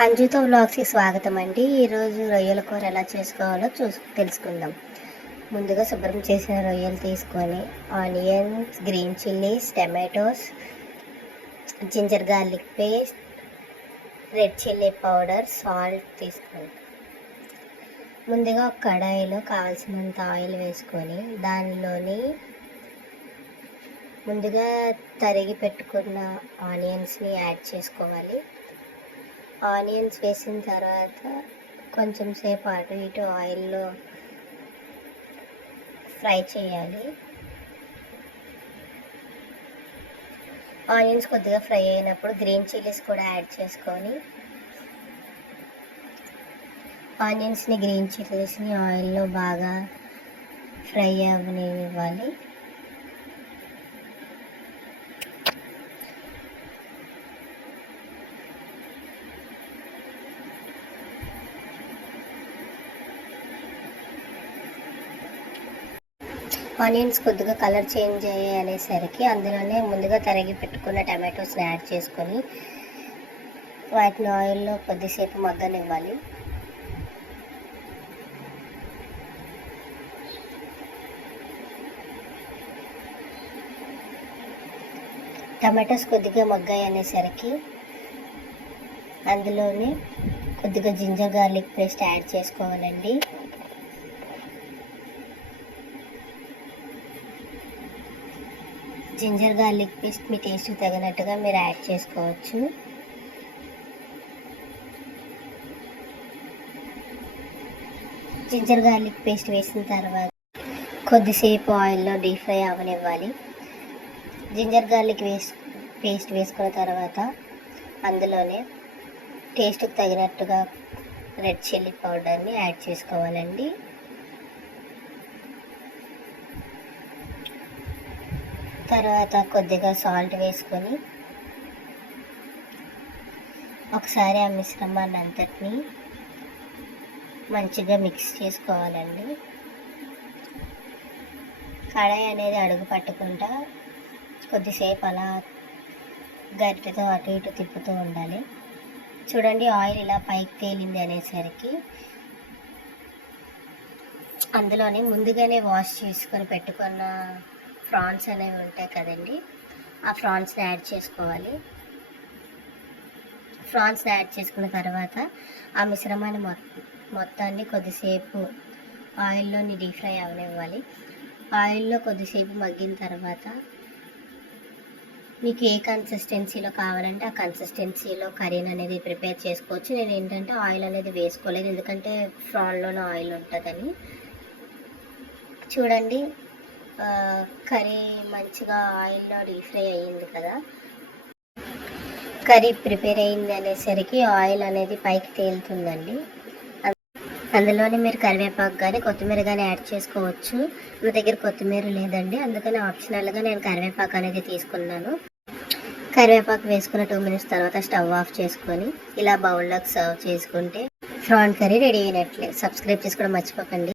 అంజుతో వ్లాగ్స్కి స్వాగతం అండి. ఈరోజు రొయ్యల కూర ఎలా చేసుకోవాలో తెలుసుకుందాం. ముందుగా శుభ్రం చేసిన రొయ్యలు తీసుకొని onions, green chillies, tomatoes, ginger garlic paste, red chilli powder, salt తీసుకోండి. ముందుగా ఒక కడాయిలో కావాల్సినంత ఆయిల్ వేసుకొని దానిలోని ముందుగా తరిగి పెట్టుకున్న ఆనియన్స్ని యాడ్ చేసుకోవాలి. ఆనియన్స్ వేసిన తర్వాత కొంచెం సేపు అటు ఇటు ఆయిల్లో ఫ్రై చేయాలి. ఆనియన్స్ కొద్దిగా ఫ్రై అయినప్పుడు గ్రీన్ చిల్లీస్ కూడా యాడ్ చేసుకొని ఆనియన్స్ని, గ్రీన్ చిల్లీస్ని ఆయిల్లో బాగా ఫ్రై అవ్వనివ్వాలి. ఆనియన్స్ కొద్దిగా కలర్ చేంజ్ అయ్యేసరికి అందులోనే ముందుగా తరిగి పెట్టుకున్న టమాటోస్ని యాడ్ చేసుకొని వాటిని ఆయిల్లో కొద్దిసేపు మగ్గనివ్వాలి. టమాటోస్ కొద్దిగా మగ్గాయి అనేసరికి అందులోనే కొద్దిగా జింజర్ గార్లిక్ పేస్ట్ యాడ్ చేసుకోవాలండి. జింజర్ గార్లిక్ పేస్ట్ మీ టేస్ట్ తగినట్టుగా మీరు యాడ్ చేసుకోవచ్చు. జింజర్ గార్లిక్ పేస్ట్ వేసిన తర్వాత కొద్దిసేపు ఆయిల్లో డీప్ ఫ్రై అవ్వనివ్వాలి. జింజర్ గార్లిక్ పేస్ట్ వేసుకున్న తర్వాత అందులోనే టేస్ట్కి తగినట్టుగా రెడ్ చిల్లీ పౌడర్ని యాడ్ చేసుకోవాలండి. తర్వాత కొద్దిగా సాల్ట్ వేసుకొని ఒకసారి ఆ మిశ్రమాన్ని అంతటినీ మంచిగా మిక్స్ చేసుకోవాలండి. కడాయి అనేది అడుగు పట్టకుండా కొద్దిసేపు అలా గరిటెతో అటు ఇటు తిప్పుతూ ఉండాలి. చూడండి, ఆయిల్ ఇలా పైకి తేలింది అనేసరికి అందులోనే ముందుగానే వాష్ చేసుకొని పెట్టుకున్న ప్రాన్స్ అనేవి ఉంటాయి కదండి, ఆ ప్రాన్స్ని యాడ్ చేసుకోవాలి. ప్రాన్స్ని యాడ్ చేసుకున్న తర్వాత ఆ మిశ్రమాన్ని మొత్తాన్ని కొద్దిసేపు ఆయిల్లోని డీప్ ఫ్రై అవనివ్వాలి. ఆయిల్లో కొద్దిసేపు మగ్గిన తర్వాత మీకు ఏ కన్సిస్టెన్సీలో కావాలంటే ఆ కన్సిస్టెన్సీలో కర్రీని అనేది ప్రిపేర్ చేసుకోవచ్చు. నేను ఏంటంటే ఆయిల్ అనేది వేసుకోలేదు, ఎందుకంటే ప్రాన్లోనే ఆయిల్ ఉంటుందని. చూడండి, కర్రీ మంచిగా ఆయిల్లో డీప్ ఫ్రై అయ్యింది కదా. కర్రీ ప్రిపేర్ అయింది అనేసరికి ఆయిల్ అనేది పైకి తేలుతుందండి. అందులోనే మీరు కరివేపాకు కానీ కొత్తిమీర కానీ యాడ్ చేసుకోవచ్చు. నా దగ్గర కొత్తిమీర లేదండి, అందుకని ఆప్షనల్గా నేను కరివేపాకు అనేది తీసుకున్నాను. కరివేపాకు వేసుకున్న 2 minutes తర్వాత స్టవ్ ఆఫ్ చేసుకొని ఇలా బౌల్లోకి సర్వ్ చేసుకుంటే ప్రాన్ కర్రీ రెడీ అయినట్లే. సబ్స్క్రైబ్ చేసుకోవడం మర్చిపోకండి.